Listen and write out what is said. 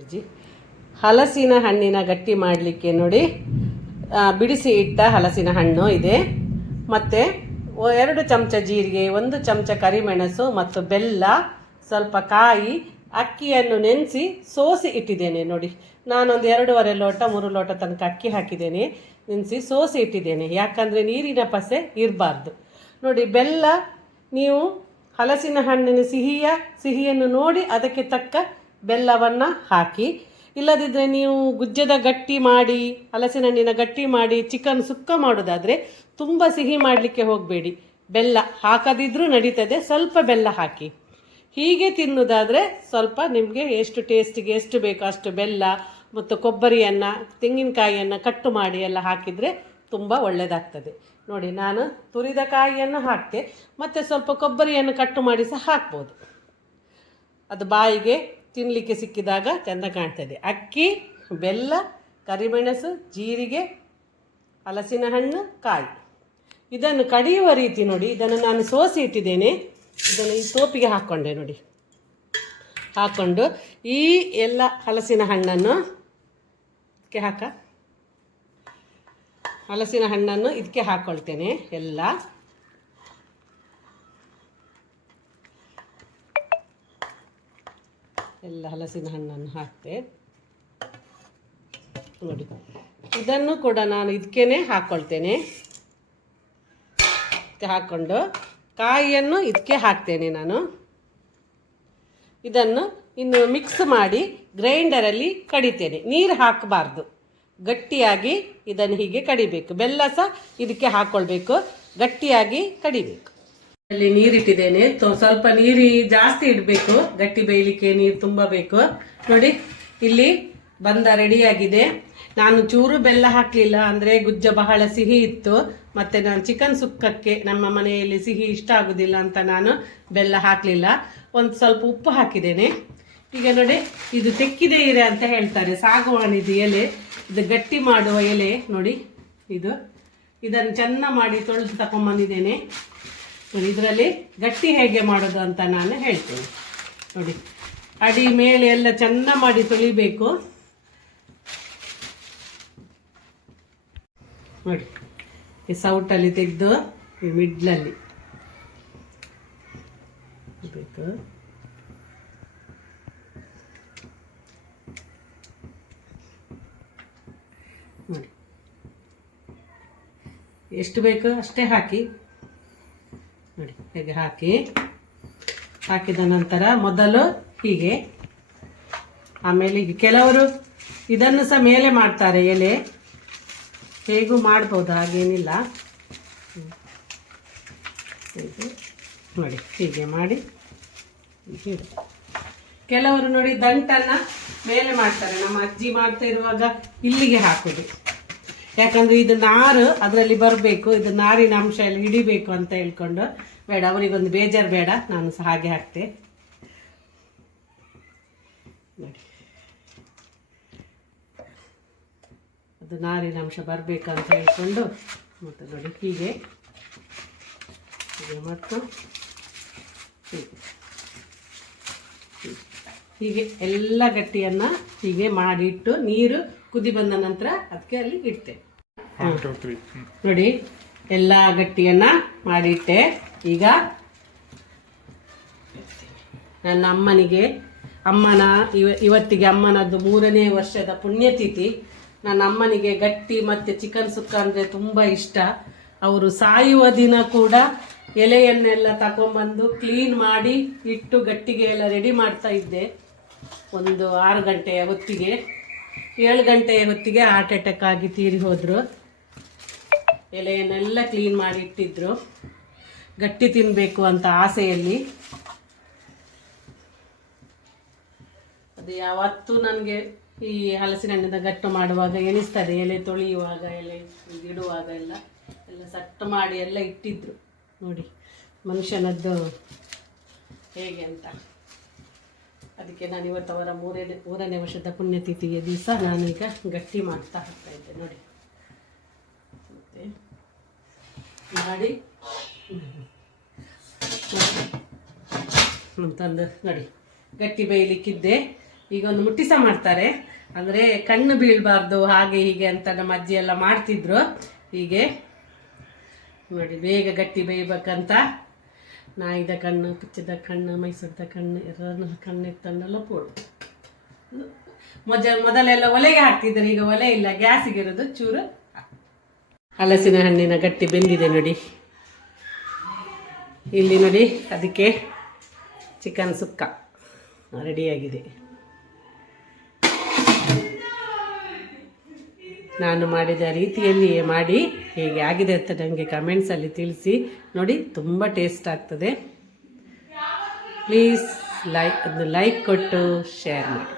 ಅಜ್ಜಿ ಹಲಸಿನ ಹಣ್ಣಿನ ಗಟ್ಟಿ ಮಾಡಲಿಕ್ಕೆ ನೋಡಿ. ಬಿಡಿಸಿ ಇಟ್ಟ ಹಲಸಿನ ಹಣ್ಣು ಇದೆ. ಮತ್ತು ಎರಡು ಚಮಚ ಜೀರಿಗೆ, ಒಂದು ಚಮಚ ಕರಿಮೆಣಸು ಮತ್ತು ಬೆಲ್ಲ, ಸ್ವಲ್ಪ ಕಾಯಿ, ಅಕ್ಕಿಯನ್ನು ನೆನೆಸಿ ಸೋಸಿ ಇಟ್ಟಿದ್ದೇನೆ ನೋಡಿ. ನಾನೊಂದು ಎರಡೂವರೆ ಲೋಟ, ಮೂರು ಲೋಟ ತನಕ ಅಕ್ಕಿ ಹಾಕಿದ್ದೇನೆ, ನೆನೆಸಿ ಸೋಸಿ ಇಟ್ಟಿದ್ದೇನೆ. ಯಾಕಂದರೆ ನೀರಿನ ಪಸೆ ಇರಬಾರ್ದು. ನೋಡಿ, ಬೆಲ್ಲ ನೀವು ಹಲಸಿನ ಹಣ್ಣಿನ ಸಿಹಿಯ, ಸಿಹಿಯನ್ನು ನೋಡಿ ಅದಕ್ಕೆ ತಕ್ಕ ಬೆಲ್ಲವನ್ನು ಹಾಕಿ. ಇಲ್ಲದಿದ್ದರೆ ನೀವು ಗುಜ್ಜದ ಗಟ್ಟಿ ಮಾಡಿ ಹಲಸಿನ ಹಣ್ಣಿನ ಗಟ್ಟಿ ಮಾಡಿ ಚಿಕನ್ ಸುಕ್ಕ ಮಾಡೋದಾದರೆ ತುಂಬ ಸಿಹಿ ಮಾಡಲಿಕ್ಕೆ ಹೋಗಬೇಡಿ. ಬೆಲ್ಲ ಹಾಕದಿದ್ದರೂ ನಡೀತದೆ, ಸ್ವಲ್ಪ ಬೆಲ್ಲ ಹಾಕಿ. ಹೀಗೆ ತಿನ್ನೋದಾದರೆ ಸ್ವಲ್ಪ ನಿಮಗೆ ಎಷ್ಟು ಟೇಸ್ಟಿಗೆ ಎಷ್ಟು ಬೇಕೋ ಅಷ್ಟು ಬೆಲ್ಲ ಮತ್ತು ಕೊಬ್ಬರಿಯನ್ನು, ತೆಂಗಿನಕಾಯಿಯನ್ನು ಕಟ್ಟು ಮಾಡಿ ಎಲ್ಲ ಹಾಕಿದರೆ ತುಂಬ ಒಳ್ಳೆಯದಾಗ್ತದೆ ನೋಡಿ, ನಾನು ತುರಿದ ಕಾಯಿಯನ್ನು ಹಾಕ್ತೆ, ಮತ್ತು ಸ್ವಲ್ಪ ಕೊಬ್ಬರಿಯನ್ನು ಕಟ್ಟು ಮಾಡಿ ಸಹ ಹಾಕ್ಬೋದು. ಅದು ಬಾಯಿಗೆ ತಿನ್ನಲಿಕ್ಕೆ ಸಿಕ್ಕಿದಾಗ ಚೆಂದ ಕಾಣ್ತದೆ ಅಕ್ಕಿ, ಬೆಲ್ಲ, ಕರಿಮೆಣಸು, ಜೀರಿಗೆ ಹಲಸಿನ ಹಣ್ಣು ಕಾಯಿ ಇದನ್ನು ಕಡಿಯುವ ರೀತಿ ನೋಡಿ, ಇದನ್ನು ನಾನು ಸೋಸಿ ಇಟ್ಟಿದ್ದೇನೆ. ಇದನ್ನು ಈ ಸೋಪಿಗೆ ಹಾಕ್ಕೊಂಡೆ ನೋಡಿ. ಹಾಕ್ಕೊಂಡು ಈ ಎಲ್ಲ ಹಲಸಿನ ಹಣ್ಣನ್ನು ಇದಕ್ಕೆ ಹಾಕ. ಹಲಸಿನ ಹಣ್ಣನ್ನು ಇದಕ್ಕೆ ಹಾಕ್ಕೊಳ್ತೇನೆ ಎಲ್ಲ. ಎಲ್ಲ ಹಲಸಿನ ಹಣ್ಣನ್ನು ಹಾಕಿದೆ ನೋಡಿ. ಇದನ್ನು ಕೂಡ ನಾನು ಇದಕ್ಕೇ ಹಾಕ್ಕೊಳ್ತೇನೆ ಹಾಕ್ಕೊಂಡು ಕಾಯಿಯನ್ನು ಇದಕ್ಕೆ ಹಾಕ್ತೇನೆ ನಾನು. ಇದನ್ನು ಇನ್ನು ಮಿಕ್ಸ್ ಮಾಡಿ ಗ್ರೈಂಡರಲ್ಲಿ ಕಡಿತೇನೆ. ನೀರು ಹಾಕಬಾರ್ದು. ಗಟ್ಟಿಯಾಗಿ ಇದನ್ನು ಹೀಗೆ ಕಡಿಬೇಕು. ಬೆಲ್ಲ ಸಹ ಇದಕ್ಕೆ ಹಾಕ್ಕೊಳ್ಬೇಕು ಗಟ್ಟಿಯಾಗಿ ಕಡಿಬೇಕು. ಅಲ್ಲಿ ನೀರಿಟ್ಟಿದ್ದೇನೆ ಸ್ವಲ್ಪ ನೀರು ಜಾಸ್ತಿ ಇಡಬೇಕು. ಗಟ್ಟಿ ಬೇಯಲಿಕ್ಕೆ ನೀರು ತುಂಬ ಬೇಕು ನೋಡಿ, ಇಲ್ಲಿ ಬಂದ ರೆಡಿಯಾಗಿದೆ ನಾನು ಚೂರು ಬೆಲ್ಲ ಹಾಕಲಿಲ್ಲ ಅಂದರೆ ಗುಜ್ಜ ಬಹಳ ಸಿಹಿ ಇತ್ತು. ಮತ್ತು ನಾನು ಚಿಕನ್ ಸುಕ್ಕಕ್ಕೆ ನಮ್ಮ ಮನೆಯಲ್ಲಿ ಸಿಹಿ ಇಷ್ಟ ಆಗೋದಿಲ್ಲ ಅಂತ ನಾನು ಬೆಲ್ಲ ಹಾಕಲಿಲ್ಲ. ಒಂದು ಸ್ವಲ್ಪ ಉಪ್ಪು ಹಾಕಿದ್ದೇನೆ. ಈಗ ನೋಡಿ, ಇದು ತೆಕ್ಕಿದೆ ಇದೆ ಅಂತ ಹೇಳ್ತಾರೆ. ಸಾಗುವಾಣಿದು ಎಲೆ. ಇದು ಗಟ್ಟಿ ಮಾಡುವ ಎಲೆ. ನೋಡಿ, ಇದು. ಇದನ್ನು ಚೆನ್ನ ಮಾಡಿ ತೊಳೆದು ತಗೊಂಬಂದಿದ್ದೇನೆ. ನೋಡಿ, ಇದರಲ್ಲಿ ಗಟ್ಟಿ ಹೇಗೆ ಮಾಡೋದು ಅಂತ ನಾನು ಹೇಳ್ತೇನೆ. ನೋಡಿ, ಅಡಿ ಮೇಲೆ ಎಲ್ಲ ಚೆನ್ನ ಮಾಡಿ ತೊಳಿಬೇಕು. ನೋಡಿ, ಈ ಸೌಟಲ್ಲಿ ತೆಗೆದು ಈ ಮಿಡ್ಲಲ್ಲಿ ಎಷ್ಟು ಬೇಕು ಅಷ್ಟೇ ಹಾಕಿ. ಹೇಗೆ ಹಾಕಿ ಹಾಕಿದ ನಂತರ ಮೊದಲು ಹೀಗೆ ಆಮೇಲೆ ಈಗ ಕೆಲವರು ಇದನ್ನು ಸಹ ಮೇಲೆ ಮಾಡ್ತಾರೆ ಎಲೆ ಹೇಗೂ ಮಾಡ್ಬೋದು, ಹಾಗೇನಿಲ್ಲ. ಹೀಗೆ ನೋಡಿ, ಹೀಗೆ ಮಾಡಿ. ಕೆಲವರು ನೋಡಿ ದಂಟನ್ನು ಮೇಲೆ ಮಾಡ್ತಾರೆ ನಮ್ಮ ಅಜ್ಜಿ ಮಾಡ್ತಾ ಇರುವಾಗ ಇಲ್ಲಿಗೆ ಹಾಕೋದು ಯಾಕಂದ್ರೆ ಇದು ನಾರು ಅದರಲ್ಲಿ ಬರಬೇಕು ಇದು ನಾರಿನ ಅಂಶ ಎಲ್ಲ ಹಿಡಿಬೇಕು ಅಂತ ಹೇಳ್ಕೊಂಡು ಬೇಡ ಅವರಿಗೊಂದು ಬೇಜಾರು ಬೇಡ ನಾನು ಸಹ ಹಾಗೆ ಹಾಕ್ತೆ. ನೋಡಿ. ಅದು ನಾರಿನ ಅಂಶ ಬರಬೇಕಂತ ಹೇಳ್ಕೊಂಡು ಮತ್ತು ನೋಡಿ ಹೀಗೆ. ಹೀಗೆ ಮತ್ತು ಹೀಗೆ. ಹೀಗೆ. ಎಲ್ಲ ಗಟ್ಟಿಯನ್ನು ಹೀಗೆ ಮಾಡಿಟ್ಟು ನೀರು ಕುದಿ ಬಂದ ನಂತರ ಅದಕ್ಕೆ ಅಲ್ಲಿ ಇಡ್ತೆ. ಒನ್ ಟು ನೋಡಿ ಎಲ್ಲ ಗಟ್ಟಿಯನ್ನ ಮಾಡಿಟ್ಟೆ. ಈಗ ನನ್ನ ಅಮ್ಮನಿಗೆ, ಅಮ್ಮನ ಇವ, ಇವತ್ತಿಗೆ ಅಮ್ಮನದ್ದು ಮೂರನೇ ವರ್ಷದ ಪುಣ್ಯತಿಥಿ. ನನ್ನ ಅಮ್ಮನಿಗೆ ಗಟ್ಟಿ ಮತ್ತು ಚಿಕನ್ ಸುಕ್ಕ ಅಂದರೆ ತುಂಬ ಇಷ್ಟ. ಅವರು ಸಾಯುವ ದಿನ ಕೂಡ ಎಲೆಯನ್ನೆಲ್ಲ ತಗೊಂಬಂದು ಕ್ಲೀನ್ ಮಾಡಿ ಇಟ್ಟು ಗಟ್ಟಿಗೆ ಎಲ್ಲ ರೆಡಿ ಮಾಡ್ತಾ ಇದ್ದೆ. ಒಂದು ಆರು ಗಂಟೆಯ ಹೊತ್ತಿಗೆ, ಏಳು ಗಂಟೆಯ ಹೊತ್ತಿಗೆ ಹಾರ್ಟ್ ಅಟ್ಯಾಕ್ ಆಗಿ ತೀರಿ ಹೋದರು. ಎಲೆಯನ್ನೆಲ್ಲ ಕ್ಲೀನ್ ಮಾಡಿ ಇಟ್ಟಿದ್ರು. ಗಟ್ಟಿ ತಿನ್ನಬೇಕು ಅಂತ ಆಸೆಯಲ್ಲಿ. ಅದು ಯಾವತ್ತೂ ನನಗೆ ಈ ಹಲಸಿನ ಹಣ್ಣಿನ ಗಟ್ಟು ಮಾಡುವಾಗ ಎನಿಸ್ತದೆ ಎಲೆ ತೊಳೆಯುವಾಗ, ಎಲೆ ಇಡುವಾಗ ಎಲ್ಲ ಎಲ್ಲ ಸಟ್ಟು ಮಾಡಿ ಎಲ್ಲ ಇಟ್ಟಿದ್ರು. ನೋಡಿ, ಮನುಷ್ಯನದ್ದು ಹೇಗೆ ಅಂತ. ಅದಕ್ಕೆ ನಾನು ಇವತ್ತು ಅವರ ಮೂರನೇ ಮೂರನೇ ವರ್ಷದ ಪುಣ್ಯತಿಥಿಯ ದಿವಸ ನಾನೀಗ ಗಟ್ಟಿ ಮಾಡ್ತಾ ಹೋಗ್ತಾ ಇದ್ದೆ. ನೋಡಿ ಮತ್ತೆ ಮಾಡಿ. ತಂದು ನೋಡಿ, ಗಟ್ಟಿ ಬೇಯಲಿಕ್ಕಿದ್ದೆ. ಈಗ ಒಂದು ಮುಟ್ಟಿಸ ಮಾಡ್ತಾರೆ. ಅಂದರೆ ಕಣ್ಣು ಬೀಳಬಾರ್ದು, ಹಾಗೆ ಹೀಗೆ ಅಂತ ನಮ್ಮ ಅಜ್ಜಿ ಎಲ್ಲ ಮಾಡ್ತಿದ್ರು. ಹೀಗೆ ನೋಡಿ, ಬೇಗ ಗಟ್ಟಿ ಬೇಯಬೇಕಂತ. ನಾಯಿದ ಕಣ್ಣು, ಪಿಚ್ಚದ ಕಣ್ಣು, ಮೈಸೂರದ ಕಣ್ಣು ಎಲ್ಲ ಕಣ್ಣು ಇತ್ತಂಡೆಲ್ಲ ಪೋಡು. ಮೊಜ, ಮೊದಲೆಲ್ಲ ಒಲೆಗೆ ಹಾಕ್ತಿದ್ರು ಈಗ ಒಲೆ ಇಲ್ಲ, ಗ್ಯಾಸಿಗೆ ಇರೋದು, ಚೂರು ಹಲಸಿನ ಹಣ್ಣಿನ ಗಟ್ಟಿ ಬೆಂದಿದೆ ನೋಡಿ. ಇಲ್ಲಿ ನೋಡಿ, ಅದಕ್ಕೆ ಚಿಕನ್ ಸುಕ್ಕ ರೆಡಿಯಾಗಿದೆ. ನಾನು ಮಾಡಿದ ರೀತಿಯಲ್ಲಿಯೇ ಮಾಡಿ, ಹೇಗೆ ಆಗಿದೆ ಅಂತ ನನಗೆ ಕಮೆಂಟ್ಸಲ್ಲಿ ತಿಳಿಸಿ ನೋಡಿ, ತುಂಬ ಟೇಸ್ಟ್ ಆಗ್ತದೆ. ಪ್ಲೀಸ್ ಲೈಕ್ ಲೈಕ್ ಕೊಟ್ಟು ಶೇರ್ ಮಾಡಿ.